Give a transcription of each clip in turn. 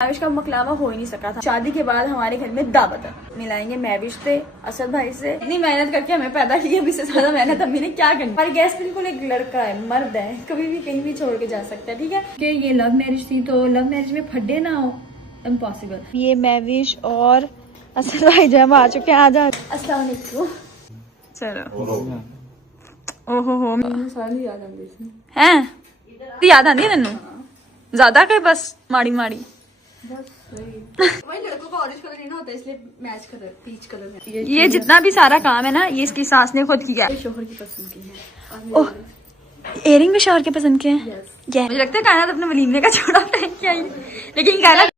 मैविश का मकलावा हो ही नहीं सका था। शादी के बाद हमारे घर में दावत है, मिलाएंगे मैविश से, असद भाई से। इतनी मेहनत करके हमें पैदा किया, अभी से ज्यादा मेहनत अम्मी ने क्या करनी। हमारी गैस बिल्कुल एक लड़का है, मर्द है, कभी भी कहीं भी छोड़ के जा सकता है। ठीक है कि ये लव मैरिज थी तो लव मैरिज में फड्डे ना हो, इम्पॉसिबल। ये मैविश और असद भाई जब आ चुके हैं, आजा। अस्सलाम वालेकुम। चलो ओहो सारी याद आती है, याद आती है तेनू ज्यादा के बस माड़ी माड़ी वही लड़कों का ऑरेंज कलर नहीं ना होता, इसलिए मैच कलर पीच कलर है। ये जितना भी सारा काम है ना, ये इसकी सास ने खुद किया है। शोहर की पसंद की है। ओह, इयरिंग भी शोहर के पसंद के हैं। मुझे लगता है कायनात अपने वलीमे का छोड़ा पहन के आई, लेकिन कायनात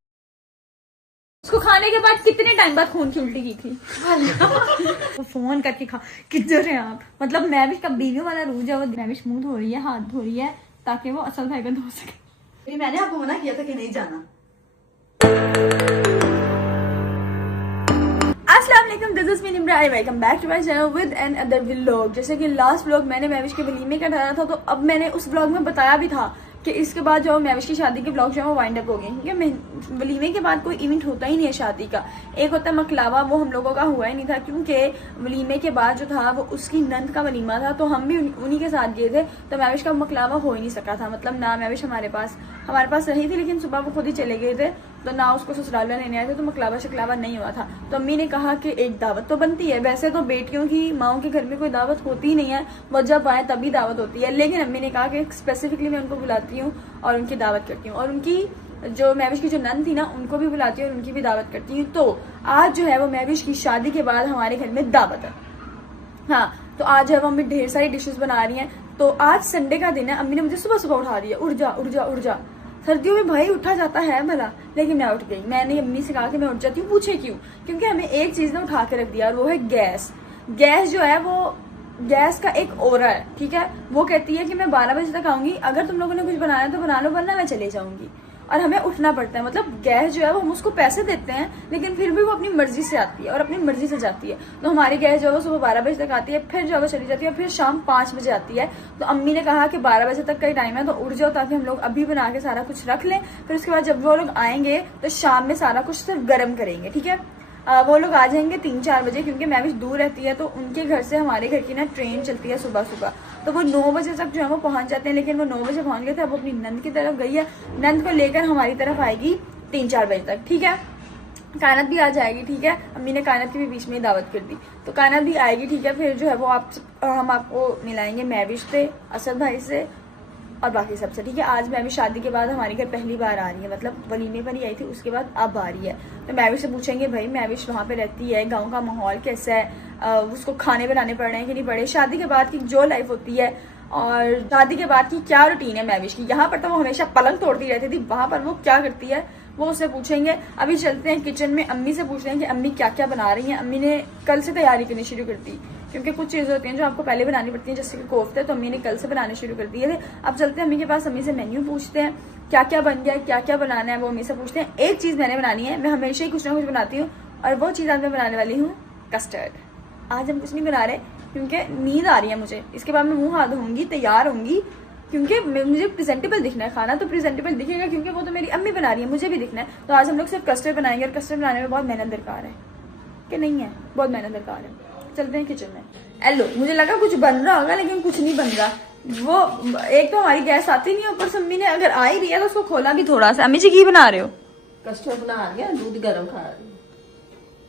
उसको खाने के बाद कितने टाइम बाद खून की उल्टी की थी। वो फोन करके खा, किधर है आप? मतलब मैविश का बीवी वाला रूज है, वो मैविश मुंह धो रही है, हाथ धो रही है ताकि वो असल भाई का धो सके। मैंने आपको मना किया था कि नहीं जाना। अस्सलाम वालेकुम, this is me Nimra, welcome back to my channel with another vlog. जैसे कि लास्ट व्लॉग मैंने मैविश के वलीमे का डाला था, तो अब मैंने उस व्लॉग में बताया भी था कि इसके बाद जो मैविश की शादी के व्लॉग जो है वो वाइंड अप हो गए, क्योंकि वलीमे के बाद कोई इवेंट होता ही नहीं है शादी का। एक होता है मकलावा, वो हम लोगों का हुआ ही नहीं था, क्योंकि वलीमे के बाद जो था वो उसकी नंद का वलीमा था, तो हम भी उन्हीं के साथ गए थे, तो मैविश का मकलावा हो ही नहीं सका था। मतलब ना मैविश हमारे पास रही थी, लेकिन सुबह वो खुद ही चले गए थे, तो ना उसको ससुराल लेने आए थे, तो मकलावा शकलावा नहीं हुआ था। तो अम्मी ने कहा कि एक दावत तो बनती है। वैसे तो बेटियों की माओं के घर में कोई दावत होती ही नहीं है, वो जब आए तभी दावत होती है, लेकिन अम्मी ने कहा कि स्पेसिफिकली मैं उनको बुलाती हूँ और उनकी दावत करती हूँ, और उनकी जो मैविश की जो नंद थी ना, उनको भी बुलाती हूँ और उनकी भी दावत करती हूँ। तो आज जो है वो मैविश की शादी के बाद हमारे घर में दावत है। हाँ, तो आज जो है वो अम्मी ढेर सारी डिशेस बना रही हैं। तो आज संडे का दिन है, अम्मी ने मुझे सुबह सुबह उठा दिया, उठ जा उठ जा उठ जा। सर्दियों में भाई उठा जाता है भला, लेकिन मैं उठ गई। मैंने अम्मी से कहा कि मैं उठ जाती हूँ, पूछे क्यों? क्योंकि हमें एक चीज ने उठा के रख दिया, और वो है गैस। गैस जो है वो गैस का एक ओरा है, ठीक है। वो कहती है कि मैं 12 बजे तक आऊंगी, अगर तुम लोगों ने कुछ बनाना है तो बना लो, वरना मैं चले जाऊंगी। और हमें उठना पड़ता है। मतलब गैस जो है वो हम उसको पैसे देते हैं, लेकिन फिर भी वो अपनी मर्जी से आती है और अपनी मर्जी से जाती है। तो हमारी गैस जो है वो सुबह 12 बजे तक आती है, फिर जो है वो चली जाती है, फिर शाम 5 बजे आती है। तो अम्मी ने कहा कि 12 बजे तक का ही टाइम है, तो उठ जाओ ताकि हम लोग अभी बना के सारा कुछ रख लें, फिर उसके बाद जब वो लोग आएंगे तो शाम में सारा कुछ सिर्फ गर्म करेंगे, ठीक है। वो लोग आ जाएंगे 3-4 बजे, क्योंकि मैविश दूर रहती है, तो उनके घर से हमारे घर की ना ट्रेन चलती है सुबह सुबह, तो वो 9 बजे तक जो है वो पहुंच जाते हैं। लेकिन वो 9 बजे पहुंच गए थे, अब अपनी नंद की तरफ गई है, नंद को लेकर हमारी तरफ आएगी 3-4 बजे तक, ठीक है। कायनात भी आ जाएगी, ठीक है। अम्मी ने कायनात की भी बीच में दावत कर दी, तो कायनात भी आएगी, ठीक है। फिर जो है वो हम आपको मिलाएंगे मैविश से, असद भाई से और बाकी सबसे, ठीक है। आज मैविश शादी के बाद हमारे घर पहली बार आ रही है, मतलब वलीमे पर ही आई थी, उसके बाद अब आ रही है। तो मैविश से पूछेंगे भाई मैविश वहाँ पे रहती है, गांव का माहौल कैसा है, उसको खाने बनाने पड़ रहे हैं कि नहीं पड़े, शादी के बाद की जो लाइफ होती है और शादी के बाद की क्या रूटीन है मैविश की। यहाँ पर तो वो हमेशा पलंग तोड़ती रहती थी, वहां पर वो क्या करती है वो उससे पूछेंगे। अभी चलते हैं किचन में, अम्मी से पूछ रहे हैं कि अम्मी क्या क्या बना रही हैं। अम्मी ने कल से तैयारी करनी शुरू कर दी, क्योंकि कुछ चीजें होती हैं जो आपको पहले बनानी पड़ती हैं, जैसे कि कोफ्ते, तो अम्मी ने कल से बनाने शुरू कर दिए थे। अब चलते हैं अम्मी के पास, अम्मी से मेन्यू पूछते हैं क्या क्या बन गया, क्या क्या बनाना है, वो अम्मी से पूछते हैं। एक चीज मैंने बनानी है, मैं हमेशा ही कुछ ना कुछ बनाती हूँ, और वो चीज आज मैं बनाने वाली हूँ कस्टर्ड। आज हम कुछ नहीं बना रहे क्योंकि नींद आ रही है मुझे, इसके बाद मैं मुंह हाथ धोऊंगी, तैयार होंगी, क्योंकि मुझे प्रेजेंटेबल दिखना है। खाना तो प्रेजेंटेबल दिखेगा, क्योंकि वो तो मेरी अम्मी बना रही है, मुझे भी दिखना है। तो आज हम लोग सिर्फ कस्टर्ड बनाएंगे, और कस्टर्ड बनाने में बहुत मेहनत दरकार है कि नहीं है, बहुत मेहनत दरकार है। चलते हैं किचन में। हेलो, मुझे लगा कुछ बन रहा होगा, लेकिन कुछ नहीं बन रहा। वो एक तो हमारी गैस आती नहीं है, ऊपर से अम्मी ने अगर आ ही रही है तो उसको खोला भी थोड़ा सा। अम्मी जी की बना रहे हो? कस्टर्ड बना रही है, दूध गर्म खा रही है।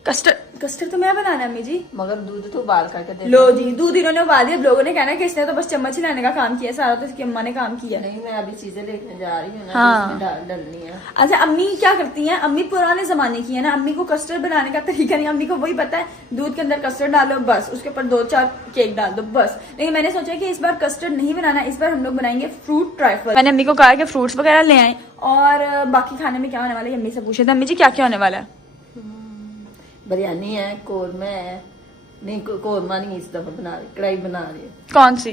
कस्टर्ड तो मैं बनाना है अम्मी जी, मगर दूध तो उबाल करके दे। लो जी, दूध इन्होंने उबाल दिया। लोगों ने कहना कि इसने तो बस चम्मच हिलाने का काम किया, सारा तो इसकी अम्मा ने काम किया। नहीं, मैं अभी चीजें लेकर जा रही हूँ ना, हाँ, इसमें डालनी है। अच्छा, अम्मी क्या करती हैं? अम्मी पुराने जमाने की है ना, अम्मी को कस्टर्ड बनाने का तरीका नहीं, अम्मी को वही पता है दूध के अंदर कस्टर्ड डालो बस, उसके ऊपर 2-4 केक डाल दो बस। लेकिन मैंने सोचा कि इस बार कस्टर्ड नहीं बनाना, इस बार हम लोग बनाएंगे फ्रूट ट्राइफल। मैंने अम्मी को कहा कि फ्रूट्स वगैरह ले आए, और बाकी खाने में क्या होने वाला है अम्मी से पूछे थे। अम्मी जी क्या क्या होने वाला है? बिरयानी है, कौरमा है, नहीं कौरमा नहीं, इस दफा बना रही, कढ़ाई बना रही है। कौन सी?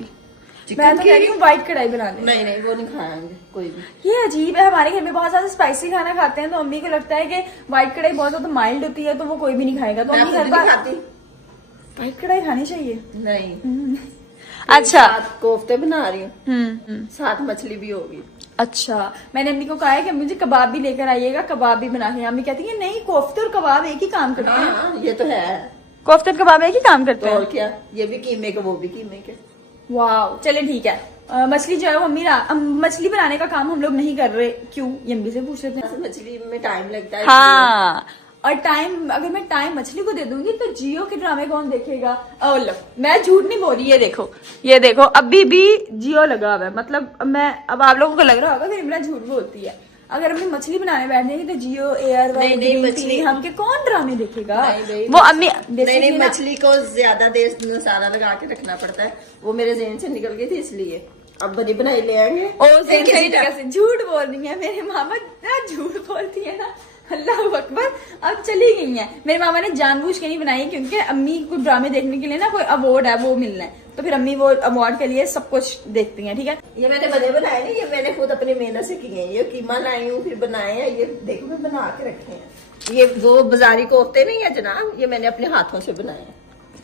मैं तो कह रही हूँ व्हाइट कढ़ाई बना ले। नहीं, वो नहीं खाएंगे कोई भी। ये अजीब है, हमारे घर में बहुत ज्यादा स्पाइसी खाना खाते हैं, तो अम्मी को लगता है कि व्हाइट कढ़ाई बहुत ज्यादा माइल्ड होती है, तो वो कोई भी नहीं खाएगा। तो अम्मी हर बार व्हाइट कढ़ाई खानी चाहिए। नहीं, अच्छा, कोफ्ते बना रही हूँ, साथ मछली भी होगी। अच्छा, मैंने अम्मी को कहा है कि मुझे कबाब भी लेकर आइएगा, कबाब भी बना के। अम्मी कहती है नहीं, कोफ्ते और कबाब एक ही काम करते हैं। हाँ ये तो है। कोफ्ते और कबाब एक ही काम करते तो हैं। और क्या, ये भी कीमे के वो भी कीमे के। वाह, चले ठीक है। मछली जो है वो अम्मी मछली बनाने का काम हम लोग नहीं कर रहे। क्यों, ये अम्मी से पूछ लेते हैं। मछली में टाइम लगता है। हाँ, और टाइम, अगर मैं टाइम मछली को दे दूंगी तो जियो के ड्रामे कौन देखेगा? लो, मैं झूठ नहीं बोल रही। ये देखो अभी भी जियो लगा हुआ है। मतलब मैं, अब आप लोगों को लग रहा होगा कि इमरान झूठ बोलती है। अगर हमें मछली बनाने बैठेंगे तो जियो एयर नहीं, मछली हम के कौन ड्रामे देखेगा? नहीं, वो अम्मी नहीं, मछली को ज्यादा देर मसाला लगा के रखना पड़ता है। वो मेरे ज़हन से निकल गई थी इसलिए। अब बनी बनाई ले आएंगे। सही जगह से झूठ बोल रही है मेरे मामा, ना झूठ बोलती है ना, अल्लाह अकबर। अब चली गई है। मेरे मामा ने जानबूझ के नहीं बनाई, क्योंकि अम्मी को ड्रामे देखने के लिए ना कोई अवार्ड है वो मिलना है, तो फिर अम्मी वो अवार्ड के लिए सब कुछ देखती हैं। ठीक है, ये मैंने बने बनाए नहीं, ये मैंने खुद अपनी मेहनत से किए हैं। ये कीमा लाई हूँ, फिर बनाए हैं। ये देखो मैं बना के रखे हैं। ये वो बाजारी कोफ्ते नहीं है जनाब, ये मैंने अपने हाथों से बनाए हैं।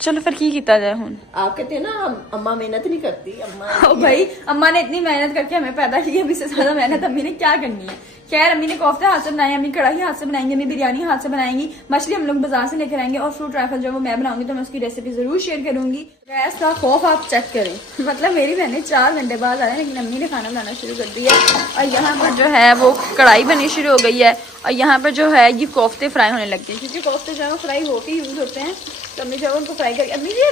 चलो फिर की किया जाए हुन। आप कहते हैं ना अम्मा मेहनत नहीं करती। अम्मा ओ भाई, अम्मा ने इतनी मेहनत करके हमें पैदा किया, अभी से ज्यादा मेहनत अम्मी ने क्या करनी है। खैर, अम्मी ने कोफ्ते हाथ से बनाए, अम्मी कढ़ाई हाथ से बनाएंगे, अम्मी बिरयानी हाथ से बनाएंगी, मछली हम लोग बाजार से लेकर आएंगे, और फ्रूट राइफल जो वो मैं बनाऊंगी, तो मैं उसकी रेसिपी जरूर शेयर करूंगी। गैस का खौफ आप चेक करें। मतलब मेरी बहनें 4 घंटे बाद आ रहे हैं, लेकिन अम्मी ने खाना बनाना शुरू कर दिया। और यहाँ पर जो है वो कढ़ाई बनी शुरू हो गई है, और यहाँ पर जो है ये कोफ्ते फ्राई होने लग गए, क्योंकि कोफ्ते जो है वो फ्राई होके यूज होते हैं। तो अम्मी जो है उनको फ्राई करके, अम्मी ये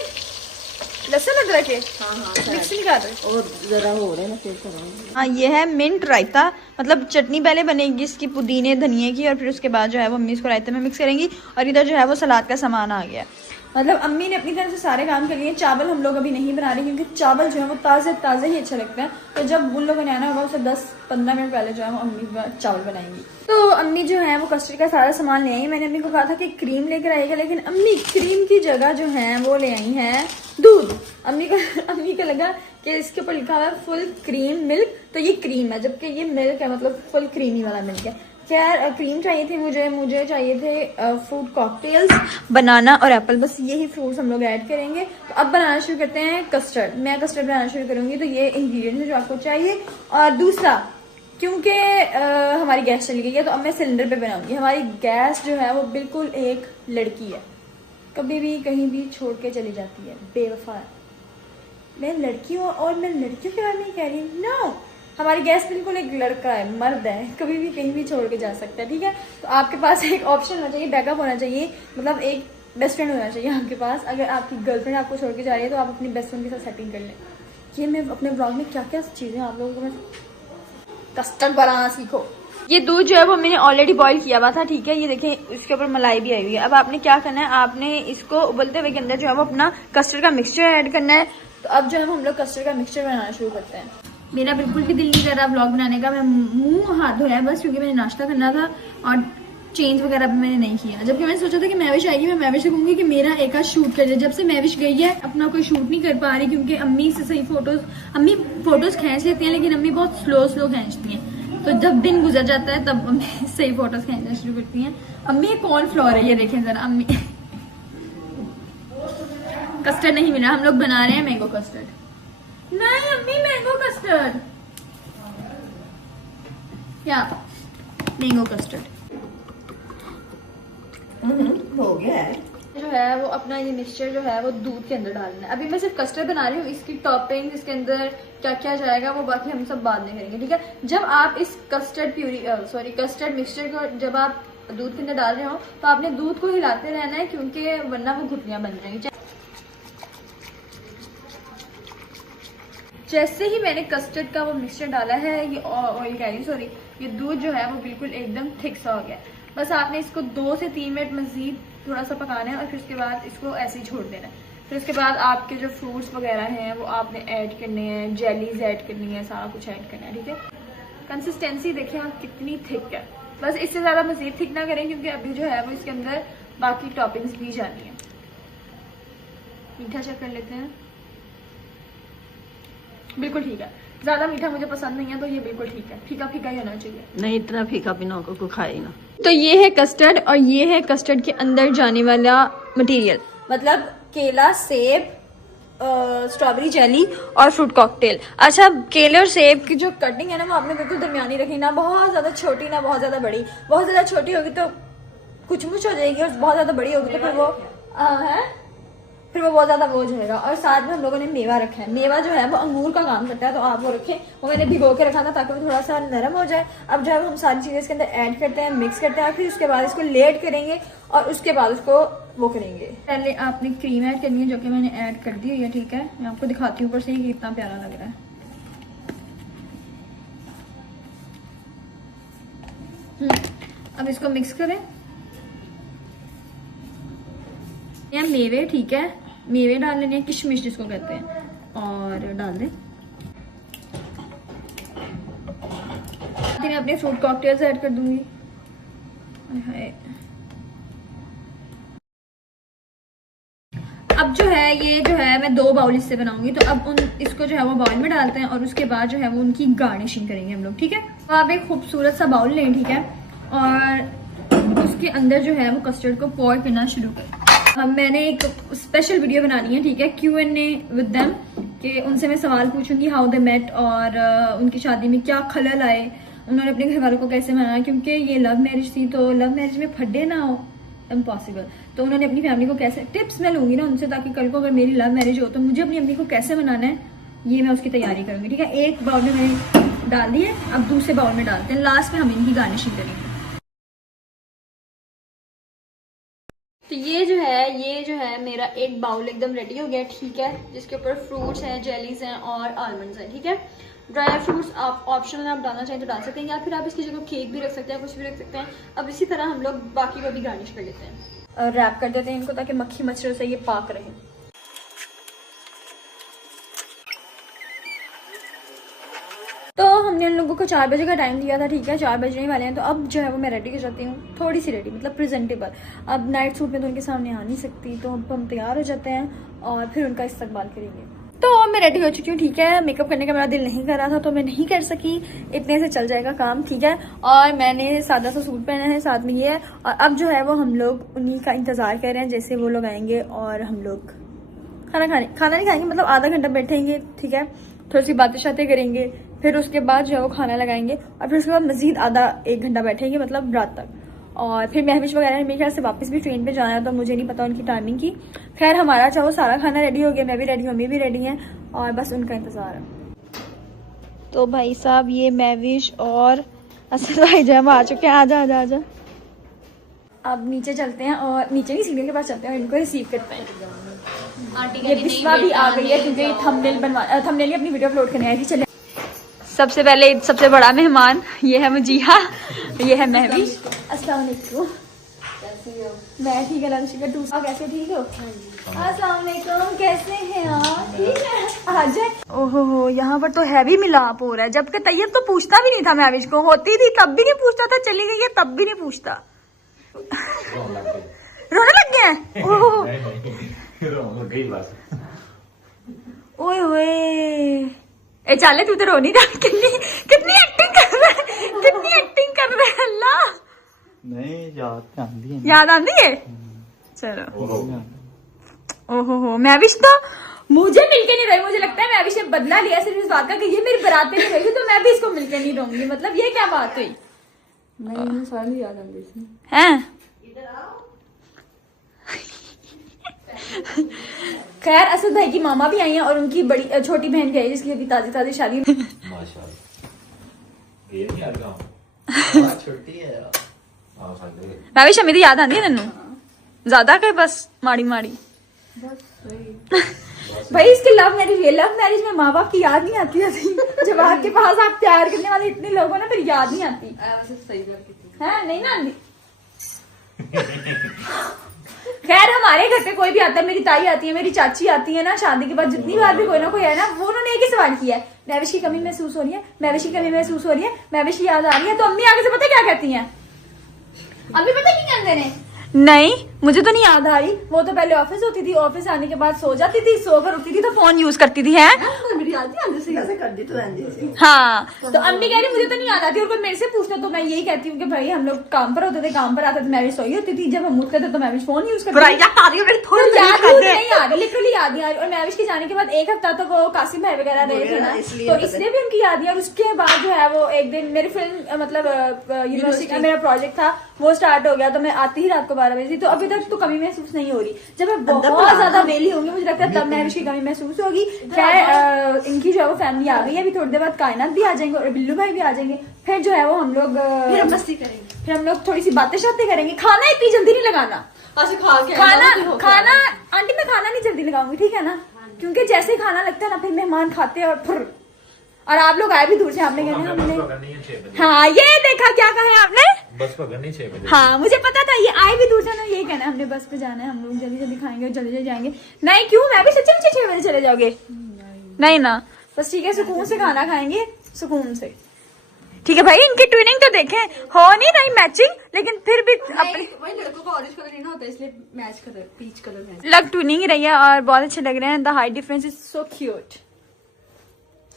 लहसुन अदरक है। हाँ, मिक्स नहीं कर रहे, और जरा हो रहे ना फिर करेंगे। हाँ, ये है मिंट रायता। मतलब चटनी पहले बनेगी इसकी पुदीने धनिए की, और फिर उसके बाद जो है वो अम्मी इसको रायते में मिक्स करेंगी। और इधर जो है वो सलाद का सामान आ गया। मतलब अम्मी ने अपनी तरफ से सारे काम कर लिए। चावल हम लोग अभी नहीं बना रहे, क्योंकि चावल जो है वो ताज़े ताज़े ही अच्छे लगते हैं। तो जब उन लोगों ने आना होगा उससे 10-15 मिनट पहले जो है वो अम्मी चावल बनाएंगी। तो अम्मी जो है वो कस्टर्ड का सारा सामान ले आई। मैंने अम्मी को कहा था कि क्रीम लेकर आएगा, लेकिन अम्मी क्रीम की जगह जो है वो ले आई है दूध। अम्मी को लगा कि इसके ऊपर लिखा हुआ है फुल क्रीम मिल्क, तो ये क्रीम है, जबकि ये मिल्क है, मतलब फुल क्रीमी वाला मिल्क है। खैर, क्रीम चाहिए थी मुझे चाहिए थे फ्रूट कॉकटेल्स, बनाना और एप्पल, बस यही फ्रूट्स हम लोग ऐड करेंगे। तो अब बनाना शुरू करते हैं कस्टर्ड। मैं कस्टर्ड बनाना शुरू करूंगी, तो ये इंग्रेडिएंट्स है जो आपको चाहिए। और दूसरा, क्योंकि हमारी गैस चली गई है, तो अब मैं सिलेंडर पे बनाऊंगी। हमारी गैस जो है वो बिल्कुल एक लड़की है, कभी भी कहीं भी छोड़ के चली जाती है, बेवफा है। मैं लड़की हूँ और मैं लड़कियों के बारे में कह रही हूँ, नो, हमारी गैस बिल्कुल एक लड़का है, मर्द है, कभी भी कहीं भी छोड़ के जा सकता है। ठीक है, तो आपके पास एक ऑप्शन होना चाहिए, बैकअप होना चाहिए, मतलब एक बेस्ट फ्रेंड होना चाहिए आपके पास। अगर आपकी गर्लफ्रेंड आपको छोड़ के जा रही है तो आप अपनी बेस्ट फ्रेंड के साथ सेटिंग कर लें। ये मैं अपने ब्लॉग में क्या क्या चीज़ें आप लोगों को मैं कस्टर्ड बनाना सीखो। ये दूध जो है वो मैंने ऑलरेडी बॉईल किया हुआ था। ठीक है, ये देखें, इसके ऊपर मलाई भी आई हुई है। अब आपने क्या करना है, आपने इसको उबलते हुए के अंदर जो है वो अपना कस्टर्ड का मिक्सचर ऐड करना है। तो अब जो है हम लोग कस्टर्ड का मिक्सचर बनाना शुरू करते हैं। मेरा बिल्कुल भी दिल नहीं कर रहा व्लॉग बनाने का, मैं मुंह हाथ धोया बस, क्योंकि मैंने नाश्ता करना था और चेंज वगैरह भी मैंने नहीं किया। जबकि मैंने सोचा था कि महविश आएगी, मैं महविश से कहूँगी कि मेरा एक आध शूट कर दे। जब से महविश गई है अपना कोई शूट नहीं कर पा रही, क्योंकि अम्मी से सही अम्मी फोटोज खींच लेती हैं, लेकिन अम्मी बहुत स्लो खींचती हैं। तो जब दिन गुजर जाता है तब अम्मी सही फोटोज खींचना शुरू करती हैं। अम्मी ये कौन फ्लोर है, ये देखें जरा। अम्मी कस्टर्ड नहीं मिला, हम लोग बना रहे हैं मैंगो कस्टर्ड। नहीं अम्मी, मैंगो कस्टर्ड, क्या मैंगो कस्टर्ड हो गया है। जो है वो अपना ये मिक्सचर जो है वो दूध के अंदर डालना है। अभी मैं सिर्फ कस्टर्ड बना रही हूँ, इसकी टॉपिंग, इसके अंदर क्या क्या जाएगा वो बाकी हम सब बाद में करेंगे। ठीक है, जब आप इस कस्टर्ड मिक्सचर को जब आप दूध के अंदर डाल रहे हो तो आपने दूध को हिलाते रहना है, क्योंकि वरना वो घुटनियां बन जाएंगी। जैसे ही मैंने कस्टर्ड का वो मिक्सचर डाला है, ये ऑयल कह रही सॉरी, ये दूध जो है वो बिल्कुल एकदम थिक सा हो गया। बस आपने इसको 2 से 3 मिनट मजीद थोड़ा सा पकाना है, और फिर उसके बाद इसको ऐसे ही छोड़ देना है। फिर उसके बाद आपके जो फ्रूट्स वगैरह हैं वो आपने ऐड करने हैं, जेलीज ऐड करनी है, सारा कुछ ऐड करना है। ठीक है, कंसिस्टेंसी देखें आप कितनी थिक है, बस इससे ज़्यादा मजीद थिक ना करें, क्योंकि अभी जो है वो इसके अंदर बाकी टॉपिंग्स भी जानी है। मीठा चेक कर लेते हैं, बिल्कुल ठीक है। ज्यादा मीठा मुझे पसंद नहीं है, तो ये बिल्कुल ठीक है, फीका फीका ही होना चाहिए। नहीं, इतना फीका भी ना हो को खाए ना। तो ये है कस्टर्ड, और ये है कस्टर्ड के अंदर जाने वाला मटेरियल, मतलब केला, सेब, स्ट्रॉबेरी जेली और फ्रूट कॉकटेल। अच्छा, केले और सेब की जो कटिंग है ना वो आपने बिल्कुल दरमियानी रखी, ना बहुत ज्यादा छोटी ना बहुत ज्यादा बड़ी। बहुत ज्यादा छोटी होगी तो कुछ मुछ हो जाएगी और बहुत ज्यादा बड़ी होगी तो फिर वो फिर वो बहुत ज्यादा वो हो जाएगा। और साथ में हम लोगों ने मेवा रखा है। मेवा जो है वो अंगूर का काम करता है, तो आप वो रखें। वो मैंने भिगो के रखा था ताकि वो थोड़ा सा नरम हो जाए। अब जब हम सारी चीजें इसके अंदर ऐड करते हैं, मिक्स करते हैं, फिर उसके बाद इसको लेट करेंगे और उसके बाद उसको वो करेंगे। पहले आपने क्रीम ऐड करनी है जो कि मैंने ऐड कर दी है। ठीक है, मैं आपको दिखाती हूँ ऊपर से ये कितना प्यारा लग रहा है। अब इसको मिक्स करें। या मेवे, ठीक है, मेवे डाल लेने हैं, किशमिश जिसको कहते हैं, और डाल दें। मैं अपने फ्रूट कॉकटेल्स ऐड कर दूंगी। अब जो है ये जो है मैं 2 बाउल इससे बनाऊंगी, तो अब इसको जो है वो बाउल में डालते हैं और उसके बाद जो है वो उनकी गार्निशिंग करेंगे हम लोग। ठीक है, तो आप एक खूबसूरत सा बाउल लें। ठीक है, और उसके अंदर जो है वो कस्टर्ड को पोर करना शुरू करें। अब मैंने एक स्पेशल वीडियो बनानी है, ठीक है, Q&A विद देम, कि उनसे मैं सवाल पूछूंगी हाउ दे मेट और उनकी शादी में क्या खलल आए, उन्होंने अपने घर वालों को कैसे मनाया, क्योंकि ये लव मैरिज थी तो लव मैरिज में फड्डे ना हो, इम्पॉसिबल। तो उन्होंने अपनी फैमिली को कैसे, टिप्स मैं लूंगी ना उनसे, ताकि कल को अगर मेरी लव मैरिज हो तो मुझे अपनी अम्मी को कैसे मनाना है ये मैं उसकी तैयारी करूंगी। ठीक है, एक बाउल में मैंने डाल दी है, अब दूसरे बाउल में डालते हैं, लास्ट में हम इनकी गार्निशिंग करेंगे। तो ये जो है मेरा एक बाउल एकदम रेडी हो गया। ठीक है, जिसके ऊपर फ्रूट्स हैं, जेलीज हैं और आलमंड्स हैं। ठीक है, ड्राई फ्रूट्स आप ऑप्शनल आप डालना चाहें तो डाल सकते हैं, या फिर आप इसकी जगह केक भी रख सकते हैं, कुछ भी रख सकते हैं। अब इसी तरह हम लोग बाकी को भी गार्निश कर लेते हैं, रैप कर देते हैं इनको, ताकि मक्खी मच्छर से ये पाक रहे। तो हमने उन लोगों को 4 बजे का टाइम दिया था। ठीक है, 4 बजने वाले हैं, तो अब जो है वो मैं रेडी कर जाती हूँ, थोड़ी सी रेडी मतलब प्रेजेंटेबल। अब नाइट सूट में तो उनके सामने आ नहीं सकती, तो अब हम तैयार हो जाते हैं और फिर उनका इस्तकबाल करेंगे। तो मैं रेडी हो चुकी हूँ। ठीक है, मेकअप करने का मेरा दिल नहीं कर रहा था तो मैं नहीं कर सकी, इतने से चल जाएगा काम। ठीक है, और मैंने सादा सा सूट पहना है, साथ में ये है। और अब जो है वो हम लोग उन्हीं का इंतजार कर रहे हैं, जैसे वो लोग आएंगे और हम लोग खाना नहीं खाएंगे, मतलब आधा घंटा बैठेंगे। ठीक है, थोड़ी सी बातें शातें करेंगे, फिर उसके बाद जो है वो खाना लगाएंगे और फिर उसके बाद मजीद आधा 1 घंटा बैठेंगे, मतलब रात तक। और फिर महविश वगैरह मेरे ख्याल से वापस भी ट्रेन पे जाना है, तो मुझे नहीं पता उनकी टाइमिंग की। खैर, हमारा चाहो सारा खाना रेडी हो गया, मैं भी रेडी हूँ, अम्मी भी रेडी हैं, और बस उनका इंतजार है। तो भाई साहब, ये महविश और असद भाई जो है वो आ चुके हैं। आजा। अब नीचे चलते हैं, और नीचे नहीं सीढ़ियों के पास चलते हैं और इनको रिसीव करते हैं। ये बिस्वा भी आ गई है, क्योंकि थंबनेल अपनी वीडियो अपलोड करने आई थी। चले, सबसे पहले सबसे बड़ा मेहमान ये है मुजीहा, ये है महविश। अस्सलाम वालेकुम। मैं ठीक है, लंशिका दूसरा कैसे, ठीक हो? अस्सलाम वालेकुम, कैसे हैं आप? ठीक है, आ जाए। ओहो हो, यहाँ पर तो हैवी मिलाप हो रहा है, जबकि तैयब तो पूछता भी नहीं था महविश को, होती थी तब भी नहीं पूछता था, चली गई है तब भी नहीं पूछता। रोने लग गया है? ओए ओए, ए चाले तू तो रो नहीं रहा। कितनी एक्टिंग कर रहा है, अल्लाह। नहीं, याद आंदी है। चलो, ओहो हो, महविश तो मुझे मिलके नहीं रही। मुझे लगता है महविश ने बदला लिया सिर्फ इस बात का कि ये मेरी बारात पे नहीं रही तो मैं भी इसको मिलके नहीं रहूंगी। मतलब ये क्या बात हुई? नहीं, सारी याद आंदी है। खैर, असद भाई की मामा भी आई हैं और उनकी बड़ी छोटी बहन भी आई, जिसकी अभी ताजी शादी। महविश मेरी याद आती है तेनू ज्यादा के बस माड़ी भाई इसके लव मैरिज में माँ बाप की याद नहीं आती थी। जब आपके पास आप प्यार करने वाले इतने लोग हो ना, फिर याद नहीं आती है, नहीं ना आती। खैर, हमारे घर पे कोई भी आता है, मेरी ताई आती है, मेरी चाची आती है ना, शादी के बाद जितनी बार भी कोई ना कोई है ना, वो उन्होंने एक ही सवाल किया है, महविश की कमी महसूस हो रही है, महविश की कमी महसूस हो रही है, महविश की याद आ रही है। तो अम्मी आगे से पता क्या कहती हैं? अम्मी पता क्या कहते हैं? नहीं, मुझे तो नहीं याद आ रही। वो तो पहले ऑफिस होती थी, ऑफिस आने के बाद सो जाती थी, सोकर उठती थी तो फोन यूज करती थी। है मेरी आती है ऐसे कर दी तो हाँ, तो अम्मी कह रही मुझे तो नहीं याद आती, और कोई मेरे से पूछता तो मैं यही कहती हूँ कि भाई हम लोग काम पर होते थे, काम पर आते थे, मैं भी सोई होती थी, जब हम उठते थे तो मैं भी फोन यूज करती थी। याद नहीं आ रही, लिटरली याद नहीं आ रही। और मैविश के जाने के बाद एक हफ्ता तक वो कासिम भाई वगैरह रहे थे ना, तो इसलिए भी उनकी याद नहीं। और उसके बाद जो है वो एक दिन मेरी फिल्म मतलब यूनिवर्सिटी का मेरा प्रोजेक्ट था, वो स्टार्ट हो गया, तो मैं आती ही रात को 12 बजे थी, तो अभी तक तो कमी महसूस नहीं हो रही। जब मैं बहुत ज्यादा वेली होंगी मुझे लगता है तब मैविश की कमी महसूस होगी। खैर इनकी जो है वो फैमिली आ गई है, अभी थोड़ी देर बाद कायनात भी आ जाएंगे और बिल्लू भाई भी आ जाएंगे। फिर जो है वो हम लोग मस्ती करेंगे, फिर हम लोग थोड़ी सी बातें शातें करेंगे। खाना इतनी जल्दी नहीं लगाना, खाना आंटी मैं खाना नहीं जल्दी लगाऊंगी, ठीक है ना, क्योंकि जैसे ही खाना लगता है ना फिर मेहमान खाते हैं और आप लोग आए भी दूर से, आपने कहना हमने हाँ ये देखा क्या कहा आपने, बस पकड़नी 6 बजे। हाँ मुझे पता था, ये आए भी दूर से ना, यही कहना है हमने बस पे जाना है, हम लोग जल्दी जल्दी खाएंगे और जल्दी जल्दी जाएंगे। नहीं क्यों, मैं भी सच्चे में 6 बजे चले जाओगे? नहीं ना, बस ठीक है, सुकून से खाना खाएंगे, सुकून से। ठीक है भाई, इनकी ट्विनिंग तो देखें, हो नहीं रही मैचिंग, लेकिन फिर भी वही लड़कों का ऑरेंज कलर नहीं ना होता, इसलिए match colour peach colour match लग ट्विनिंग ही रही है और बहुत अच्छे लग रहे हैं। The height difference is so cute.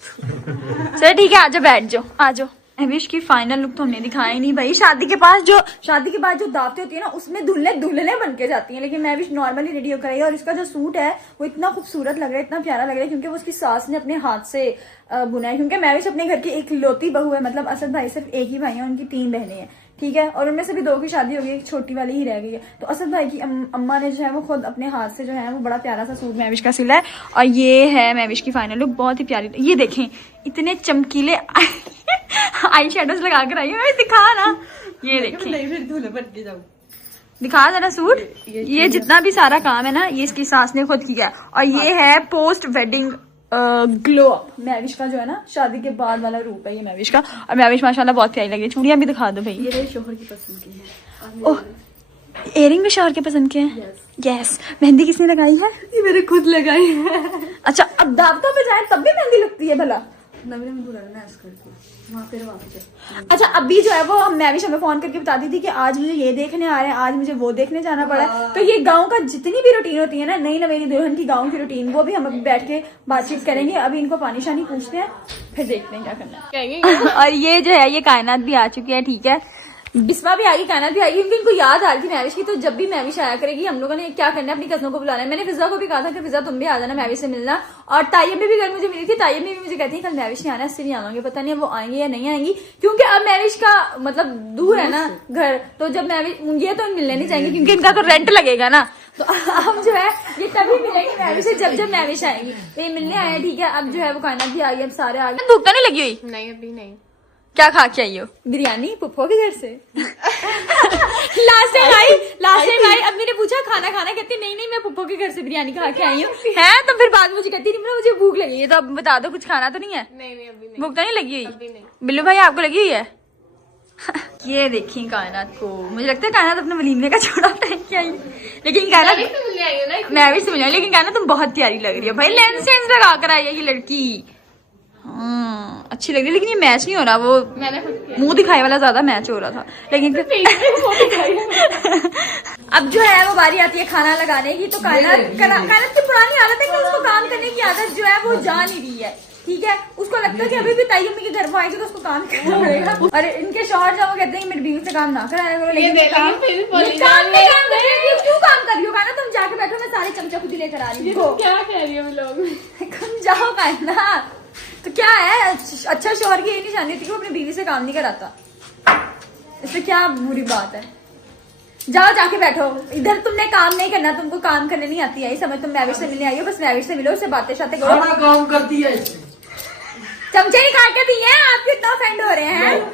चलो ठीक है, आजो बैठ जाओ, आ जाओ। मैविश की फाइनल लुक तो हमने दिखाया ही नहीं भाई। शादी के बाद जो दावतें होती है ना, उसमें दुल्हने बन के जाती हैं, लेकिन मैविश नॉर्मली रेडी होकर आई है। और इसका जो सूट है वो इतना खूबसूरत लग रहा है, इतना प्यारा लग रहा है, क्योंकि वो उसकी सास ने अपने हाथ से बुना है। क्योंकि मैविश अपने घर की एक लौती बहू है, मतलब असद भाई सिर्फ एक ही भाई है, उनकी 3 बहनें हैं, ठीक है, और उनमें से भी 2 की शादी हो गई, एक छोटी वाली ही रह गई है। तो असद भाई की अम्मा ने जो है वो खुद अपने हाथ से जो है वो बड़ा प्यारा सा सूट मैविश का सिला है। और ये है मैविश की फाइनल लुक, बहुत ही प्यारी। ये देखें इतने चमकीले आई शेडोज लगा कर आई है, दिखा ना, ये देखें, फिर दूल्हे बन के जाऊँ, दिखा जरा सूट। ये जितना भी सारा काम है ना, ये इसकी सास ने खुद किया। और ये है पोस्ट वेडिंग ग्लो अप, मैविश का जो है ना शादी के बाद वाला रूप है ये मैविश का। और मैविश माशाल्लाह बहुत प्यारी लग रही है। चूड़ियां भी दिखा दो भाई। ये मेरे शोहर की पसंद की है। ओह, इयरिंग भी शोहर के पसंद के हैं। यस। मेहंदी किसने लगाई है? ये मेरे खुद लगाई है। अच्छा, अब दावतों पे जाए तब भी मेहंदी लगती है भला? नवीन में बुरा ना ऐसा करके वहाँ फिर वापस। अच्छा, अभी जो है वो मैविश हमें फोन करके बताती थी कि आज मुझे ये देखने आ रहे हैं, आज मुझे वो देखने जाना पड़ा। तो ये गांव का जितनी भी रूटीन होती है ना, नई नवेली दुल्हन की गांव की रूटीन, वो भी हम अभी बैठ के बातचीत करेंगे। अभी इनको पानी शानी पूछते हैं, फिर देखते हैं क्या करना है। और ये जो है ये कायनात भी आ चुकी है, ठीक है, बिस्मा भी आ गई, कायनात भी आ गई, क्योंकि इनको याद आ रही थी मैविश की। तो जब भी मैविश आया करेगी हम लोगों ने क्या करना है, अपनी कजनों को बुलाना है। मैंने फिजा को भी कहा था कि फिजा तुम भी आ जाना मैविश से मिलना। और तायब भी कल मुझे मिली थी, तायब भी मुझे कहती है कल मैविश नहीं आना, इससे नहीं आवांगे, पता नहीं वो आएंगे या नहीं आएंगी, क्योंकि अब मैविश का मतलब दूर है ना घर। तो जब मैविश ये तो मिलने नहीं चाहेंगे क्योंकि इनका तो रेंट लगेगा ना। तो अब जो है ये तभी मिलेंगे मैविश से जब मैविश आएंगी। तो ये मिलने आए, ठीक है। अब जो है वो कायनात भी आ गई, अब सारे आ गए। भूख तो नहीं लगी हुई? नहीं अभी नहीं। क्या खा के आई हो? बिरयानी पुप्पो के घर से। लास्ट टाइम आई, अब मैंने पूछा खाना खाना, कहती नहीं नहीं मैं पुप्पो के घर से बिरयानी खा के आई हूँ। है तो फिर बाद में मुझे कहती नहीं मुझे भूख लगी है, तो अब बता दो कुछ खाना तो नहीं है? नहीं अभी नहीं। भूख तो नहीं लगी हुई? अभी नहीं। बिल्लू भाई आपको लगी हुई है? ये देखिए कायनात को, मुझे लगता है कायनात अपने वलीमे का छोड़ा पहन के आई, लेकिन कायनात मैं भी समझ आई, लेकिन कायनात तुम बहुत प्यारी लग रही हो भाई। लेंस लगा कर आई है ये लड़की, अच्छी लग रही है, लेकिन ये मैच नहीं हो रहा। वो मुंह दिखाई वाला ज्यादा मैच हो रहा था, लेकिन अब जो है वो बारी आती है खाना लगाने की। तो कायनात की पुरानी आदत है कि उसको काम करने की आदत जो है वो जा नहीं रही है, ठीक है। उसको लगता है कि अभी भी ताई अम्मी के घर वो आएगी तो उसको काम करना पड़ेगा। और इनके शौहर जब वो कहते हैं कि मेरी बीवी से काम ना कराया करो, लेकिन क्यों काम कर रही हो कायनात? तुम जाके बैठो, मैं सारे चमचा खुद ही लेकर आ रही हूँ। क्या कह रही हो लोग? तुम जाओ कायनात। तो क्या है, अच्छा शौहर की ये निशानी होती है कि वो अपनी बीवी से काम नहीं कराता, इससे क्या बुरी बात है? जाओ जाके बैठो, इधर तुमने काम नहीं करना, तुमको काम करने नहीं आती है, इस समय तुम मैविश से मिलने आई हो, बस मैविश से मिलो, उससे बातें शातें करो। काम करती है, चमचे ही खा के दिए हैं, आप कितना ऑफेंड हो रहे हैं?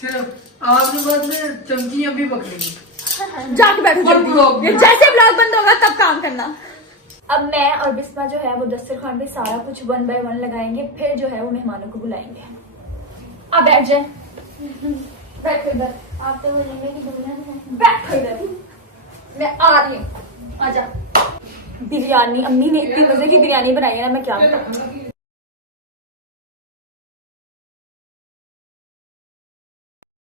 सिर्फ आपके बाद में चमचियां भी पकड़ेंगी। जाके बैठो जल्दी, जैसे ब्लॉग बंद होगा तब काम करना। अब मैं और बिस्मा जो है वो दस्तरखान पे सारा कुछ 1 बाय 1 लगाएंगे, फिर जो है वो मेहमानों को बुलाएंगे। अब बैठ जाए, बैठो इधर, आप तो बोलेंगे कि दुल्हन है, बैठो इधर, मैं आ रही हूँ, आजा। बिरयानी, अम्मी ने इतनी मजे की बिरयानी बनाई है ना, मैं क्या बताऊँ।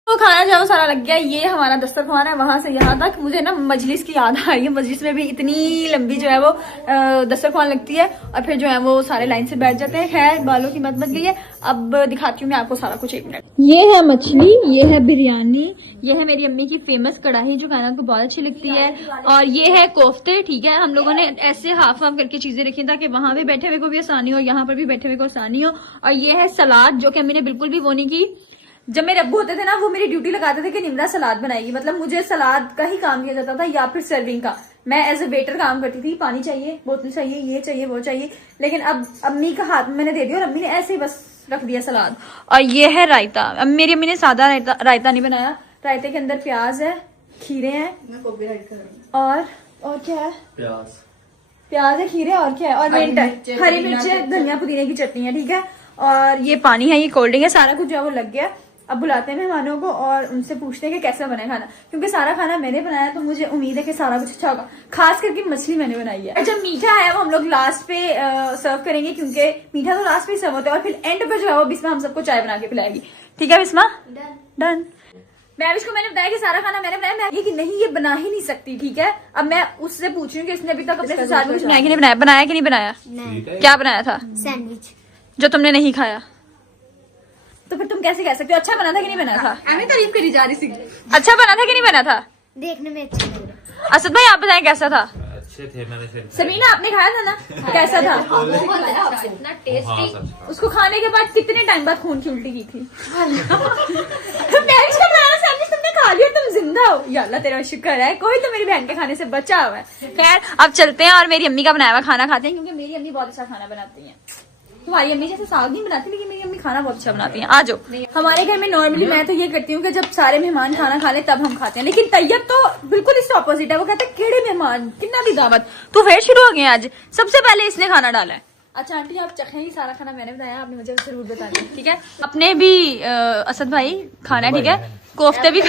तो खाना जो है वो सारा लग गया। ये हमारा दस्तरखान है, वहां से यहाँ तक। मुझे ना मजलिस की याद आ रही है, मजलिस में भी इतनी लंबी जो है वो दस्तरखान लगती है और फिर जो है वो सारे लाइन से बैठ जाते हैं। खैर बालों की मत बच गई है। अब दिखाती हूँ मैं आपको सारा कुछ, 1 मिनट। ये है मछली, ये है बिरयानी, ये है मेरी अम्मी की फेमस कढ़ाई जो कायनात को बहुत अच्छी लगती है, और ये है कोफ्ते। ठीक है, हम लोगों ने ऐसे हाफ हाफ करके चीजें रखी ताकि वहां भी बैठे हुए को भी आसानी हो, यहाँ पर भी बैठे हुए को आसानी हो। और ये है सलाद जो कि अम्मी ने बिल्कुल भी वो नहीं की। जब मेरे अब्बू होते थे ना, वो मेरी ड्यूटी लगाते थे कि निमरा सलाद बनाएगी, मतलब मुझे सलाद का ही काम किया जाता था या फिर सर्विंग का। मैं एज ए वेटर काम करती थी, पानी चाहिए, बोतल चाहिए, ये चाहिए, वो चाहिए। लेकिन अब अम्मी का हाथ में मैंने दे दिया और अम्मी ने ऐसे ही बस रख दिया सलाद। और ये है रायता। अब मेरी अम्मी ने सादा रायता नहीं बनाया। रायते के अंदर प्याज है, खीरे हैं, और क्या है, प्याज है, खीरे, और क्या है, और मिर्च, हरी मिर्च, धनिया पुदीने की चटनी है। ठीक है, और ये पानी है, ये कोल्ड ड्रिंक है, सारा कुछ जो है वो लग गया। अब बुलाते हैं मेहमानों को और उनसे पूछते हैं कि कैसा बना है खाना, क्योंकि सारा खाना मैंने बनाया तो मुझे उम्मीद है कि सारा कुछ अच्छा होगा। खास करके मछली मैंने बनाई है। अच्छा, मीठा है वो हम लोग लास्ट पे सर्व करेंगे, क्योंकि मीठा तो लास्ट पे सर्व होता है, और फिर एंड पे जो है वो बिस्मा हम सबको चाय बना के पिलाएगी। ठीक है बिस्मा, डन। मैविश को मैंने बताया कि सारा खाना मैंने बनाया, मैं कि नहीं ये बना ही नहीं सकती। ठीक है, अब मैं उससे पूछ रही हूँ कि इसने अभी तक अपने साथ कुछ बनाया कि नहीं बनाया, बनाया कि नहीं बनाया, क्या बनाया था, सैंडविच जो तुमने नहीं खाया। तो फिर तुम कैसे कह सकते हो अच्छा बना था कि नहीं बना था? एमी तारीफ करी जा रही थी। अच्छा बना था कि नहीं बना था? देखने में अच्छा लग रहा असद भाई आप बताएं कैसा था? अच्छे थे, मैंने फिर सबीना आपने खाया था ना, कैसा था? इतना टेस्टी। उसको खाने के बाद कितने टाइम बाद खून की उल्टी की थी? मैरिज का बनाया सैंडविच तुमने खा लिया, तुम जिंदा हो। या अल्लाह तेरा शुक्र है, कोई तो मेरी बहन के खाने से बचा हुआ है। खैर अब चलते हैं और मेरी अम्मी का बनाया हुआ खाना खाते हैं, क्योंकि मेरी अम्मी बहुत अच्छा खाना बनाती है। तुम्हारी अम्मी जैसे साग नहीं बनाती, लेकिन मेरी अम्मी खाना बहुत अच्छा बनाती है। आ जाओ। हमारे घर में नॉर्मली मैं तो ये करती हूँ कि जब सारे मेहमान खाना खा ले तब हम खाते हैं, लेकिन तैयब तो बिल्कुल इससे ऑपोजिट है। वो कहते हैं केड़े मेहमान, कितना दी दावत, तो फिर शुरू हो गए आज। सबसे पहले इसने खाना डाला है। अच्छा आंटी आप चखें ही, सारा खाना मैंने बनाया, आपने मुझे जरूर बताना। ठीक है, अपने भी असद भाई खाना है। ठीक है, कोफ्ते भी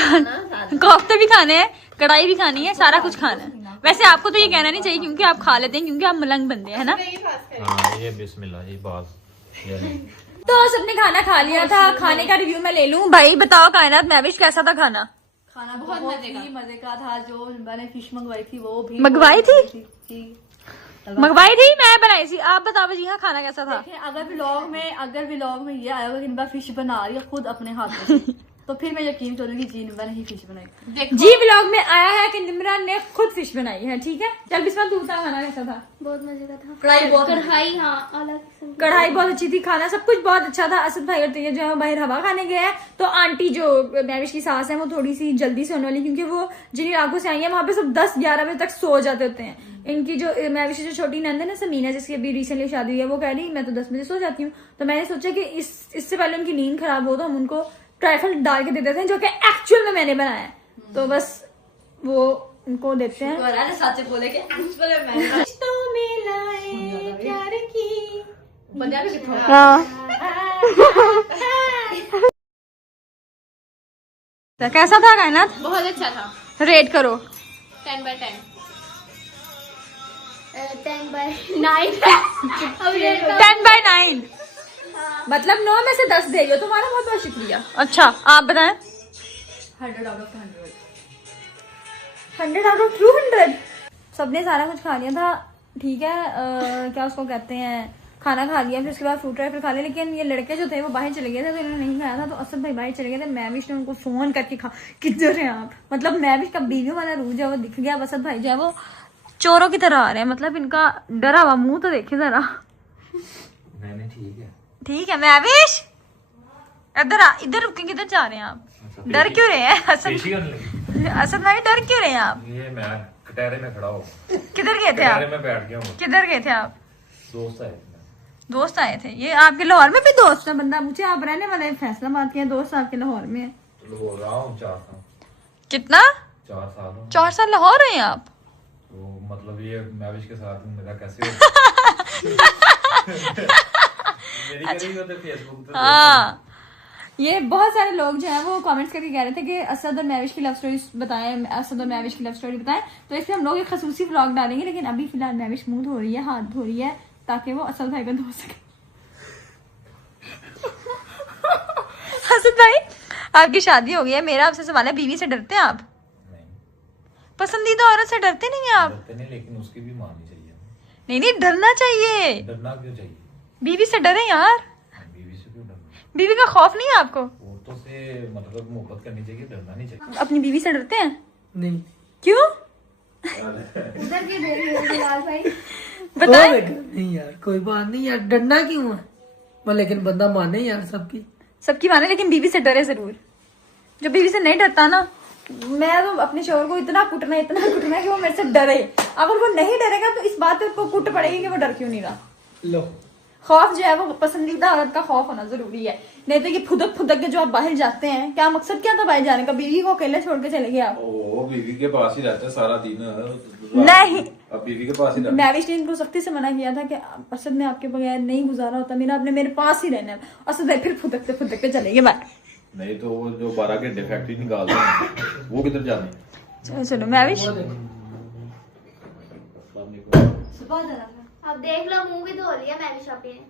खाने हैं, कढ़ाई भी खानी है, सारा कुछ खाना है। वैसे आपको तो ये कहना नहीं चाहिए क्योंकि आप खा लेते हैं, क्योंकि आप मलंग बंदे हैं ना। हाँ ये बिस्मिल्लाह जी बात। तो सबने खाना खा लिया था, खाने का रिव्यू मैं ले लूं। भाई बताओ कायनात, मैविश कैसा था खाना? खाना बहुत मजे का था। जो मैंने फिश मंगवाई थी वो भी मंगवाई थी, मंगवाई थी, मैं बनाई थी। आप बताओ जी हाँ खाना कैसा था? अगर व्लॉग में ये आया होगा कि निम्बा फिश बना रही है खुद अपने हाथ से, तो फिर मैं यकीन करूंगी जी निम्बा ने ही फिश बनाई। जी व्लॉग में आया है कि निम्रा ने खुद फिश बनाई है। ठीक है, चल बिस्मा तू बता खाना कैसा था? बहुत मजे का था। कढ़ाई हाँ अलग किस्म की। कढ़ाई बहुत अच्छी थी, खाना सब कुछ बहुत अच्छा था। असद भाई और तैयब जो है बाहर हवा खाने गए हैं, तो आंटी जो मैविश की सास है वो थोड़ी सी जल्दी से होने वाली, क्योंकि वो जिन इलाकों से आई है वहां पे सब 10-11 बजे तक सो जाते होते हैं। इनकी जो मैविश की जो छोटी नंद है ना समीना, जिसकी अभी रिसेंटली शादी हुई है, वो कह रही मैं तो 10 बजे सो जाती हूँ। तो मैंने सोचा कि इससे पहले उनकी नींद खराब हो तो हम उनको ट्राइफल डाल के दे देते हैं, जो कि एक्चुअल में मैंने बनाया है। तो बस वो उनको देते हैं। सच बोले कि एक्चुअल में मैंने प्यार की पंजाबी से थोड़ा कैसा था कायनात? बहुत अच्छा था। रेट करो। 10/10 10/9 10/9 मतलब 9 में से 10 दे रही हो। तुम्हारा बहुत बहुत शुक्रिया। अच्छा आप बताएं। 100 out of 100 100 out of 200। सबने सारा कुछ खा लिया था। ठीक है, क्या उसको कहते हैं, खाना खा लिया, फिर उसके बाद फ्रूट फिर खा लिया। लेकिन ये लड़के जो थे वो बाहर चले गए थे, तो इन्होंने नहीं खाया था। तो असद भाई बाहर चले गए थे। मैविश ने उनको फोन करके कहा किधर है आप, मतलब मैविश का बीवी वाला रूह जो है वो दिख गया। असद भाई जो है वो चोरों की तरह आ रहे हैं, मतलब इनका डरा हुआ मुंह तो देखे जरा। मैंने ठीक है मैविश, इधर रुके, किधर जा रहे हैं आप? डर क्यों रहे हैं असद भाई, डर क्यों रहे हैं आप? ये मैं कटहरे में खड़ा हूँ। किधर गए थे आप? कटहरे में बैठ गया हूँ। किधर गए थे आप? दोस्त आए थे। ये आपके लाहौर में भी दोस्त है बंदा? मुझे आप रहने वाले फैसलाबाद के, दोस्त आपके लाहौर में है? बोल रहा हूँ 4 साल। कितना? 4 साल। 4 साल लाहौर रहे हैं आप? तो मतलब ये मैविश के साथ मेरा कैसे मेरी करी होते फेसबुक पे। हाँ, ये बहुत सारे लोग जो है वो कमेंट्स करके कह रहे थे कि असद और मैविश की लव स्टोरी बताएं, असद और मैविश की लव स्टोरी बताएं। तो इसलिए हम लोग एक खसूसी व्लॉग डालेंगे, लेकिन अभी फिलहाल मैविश मुंह धो रही है, हाथ धो रही है, ताकि वो असद भाई को धो सके। असद भाई आपकी शादी हो गई है, मेरा आपसे सवाल है, बीवी से डरते हैं आप? नहीं पसंदीदा औरत से डरते नहीं हैं आप? डरते नहीं, लेकिन उसकी भी माननी चाहिए। नहीं नहीं, डरना चाहिए। डरना क्यों चाहिए? बीवी से डरे यार, बीवी से क्यों डरना? बीवी का खौफ नहीं है आपको? औरतों से मतलब मोहब्बत करनी चाहिए, डरना नहीं चाहिए। अपनी बीवी से डरते हैं? नहीं क्यों? उधर की देख रही हो बिलाल भाई। बताएं। ओ बेटा, नहीं यार कोई बात नहीं यार, डरना क्यों है? पर लेकिन बंदा माने यार सबकी। सबकी माने, लेकिन बीवी से डरे जरूर। जो बीवी से नहीं डरता ना, मैं तो अपने शोहर को इतना कुटना कि वो मेरे से डरे। अगर वो नहीं डरेगा तो इस बात पे उसको कुट पड़ेगी कि वो डर क्यों नहीं रहा। लो खौफ जो है वो पसंदीदा औरत का खौफ होना जरूरी है। नहीं तो ये फुदक के जो आप बाहर जाते हैं, क्या मकसद क्या था बाहर जाने का? बीवी को अकेले छोड़ के चले गए आप। ओ बीवी के पास ही रहते सारा दिन। नहीं, अब बीवी के पास ही रहते। मैविश ने इनको सख्ती से मना किया था कि असद में आपके बगैर नहीं गुजारा होता, मेरे पास ही रहना है। असद भाई फिर फुदकते चले गए बाहर। नहीं तो वो जो 12 घंटे फैक्ट्री निकालते हैं वो किधर जाने? चलो मैविश, अब देख लो, मुंह भी धो लिया मैं भी शॉपिंग ने।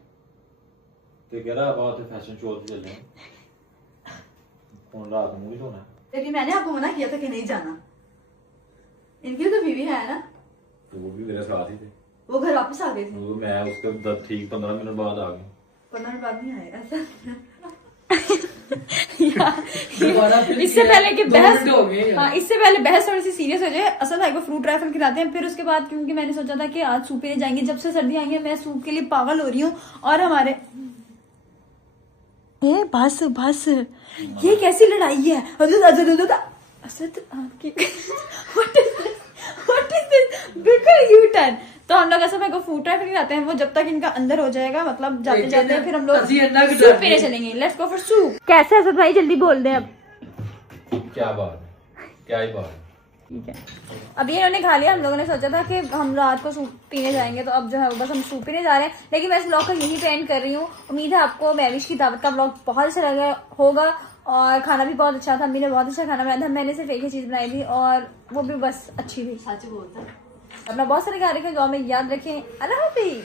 तो कह रहा बात फैशन शो चल रहे हैं, कौन रात में धोना है? लेकिन मैंने आपको मना किया था कि नहीं जाना। इनकी तो बीवी है ना, तो वो भी मेरे साथ ही थे। वो घर वापस आ गए थे। तो मैं उसके ठीक 15 मिनट बाद आ गई। 15 मिनट बाद नहीं आए ऐसा। दोबारा फिर इससे पहले कि 2 बहस, मिनट हो गए। हाँ इससे पहले बहस थोड़ी सी सीरियस हो जाए, असद भाई को फ्रूट राइफल खिलाते हैं। फिर उसके बाद क्योंकि मैंने सोचा था कि आज सूप पीने जाएंगे, जब से सर्दी आई है मैं सूप के लिए पागल हो रही हूँ। और हमारे ये बस ये कैसी लड़ाई है? असद आपकी व्हाट इज दिस बिल्कुल यू टर्न। तो हम लोग असद भाई को फ्रूट राइफल खिलाते हैं। वो जब तक इनका अंदर हो जाएगा, मतलब जाते जाते फिर हम लोग सूप पीने चलेंगे। Let's go for soup. कैसे असद भाई, जल्दी बोल दे अब। क्या बात है, क्या ही बात है। ठीक है, अभी इन्होंने खा लिया। हम लोगों ने सोचा था कि हम रात को सूप पीने जाएंगे, तो अब जो है वो बस हम सूप पीने जा रहे हैं। लेकिन मैं इस ब्लॉग को यही पे एंड कर रही हूँ। उम्मीद है आपको मैविश की दावत का ब्लॉग बहुत अच्छा लगा होगा, और खाना भी बहुत अच्छा था। अम्मी ने बहुत अच्छा खाना बनाया था, मैंने सिर्फ एक ही चीज बनाई थी और वो भी बस अच्छी थी। सच बोलता। अपना बहुत सारे ख्याल रखें, दुआ में याद रखें। अल्लाह हाफिज।